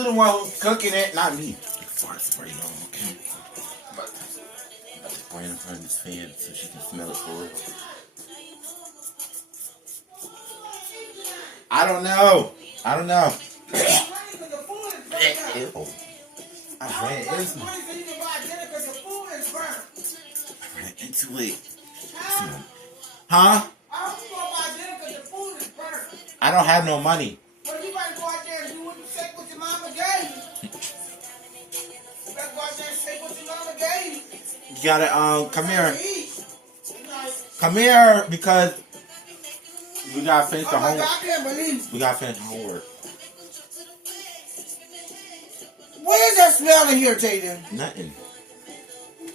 you the one who's cooking it, not me. Fart spray on, okay? But spray in front of this fan so she can smell it for real. I don't know. Ew. I ran into it. Huh? I don't have no money. Well, you gotta go out there and do what your mama gave you. You gotta go out there and say what your mama gave you. You gotta come here. Come here because we gotta finish the homework. I can't believe. We gotta finish the homework. What is that smell in here, Jaden? Nothing.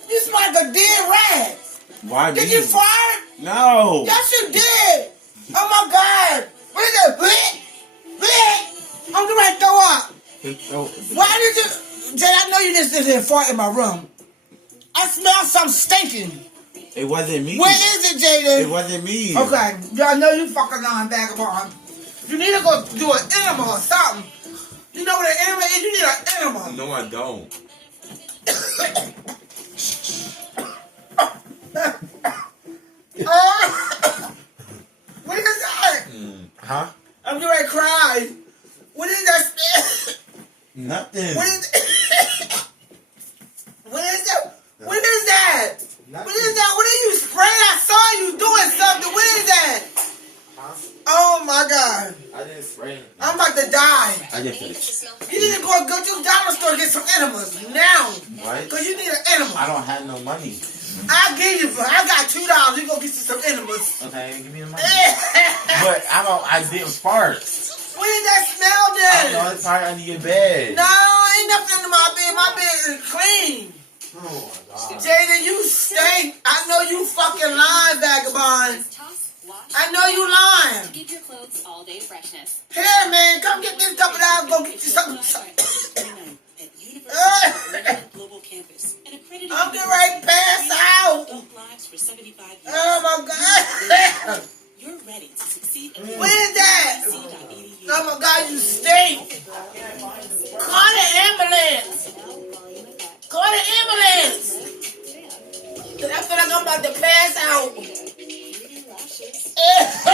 You smell like a dead rat. Why me? Did you fart? No. Yes, you did. Oh my God. What is that? I'm gonna throw up. Why did you? Jay, I know you just didn't fart in my room. I smell something stinking. It wasn't me. Where is it, Jaden? It wasn't me. Okay, y'all know you fucking lying vagabond. You need to go do an enema or something. You know what an enema is? You need an enema. No, I don't. What is that? Huh? I'm getting ready to cry. What is that smell? Nothing. What is that? What is that? What is that? Nothing. What is that? What are you spraying? I saw you doing something. What is that? Huh? Oh my God. I didn't spray anything. I'm about to die. I didn't finish. You need to go to the dollar store and get some enemas now. What? Because you need an enema. I don't have no money. I'll give you, I got $2. You go get you some enemas. Okay, give me the money. But I didn't fart. What is that smell I then? don't know, it's probably under your bed. No, ain't nothing in my bed. My bed is clean. Oh my God. Jaden, you stink. I know you fucking lying, vagabond. I know you lying. Keep your clothes all day freshness. Here, man, come get this couple dollars. Go get you something. Global campus. I'm getting ready to pass out. Oh my God. You're ready to succeed. What is that? Oh my God, you stink. Call the ambulance. Call the ambulance. 'Cause I feel like I'm about to pass out.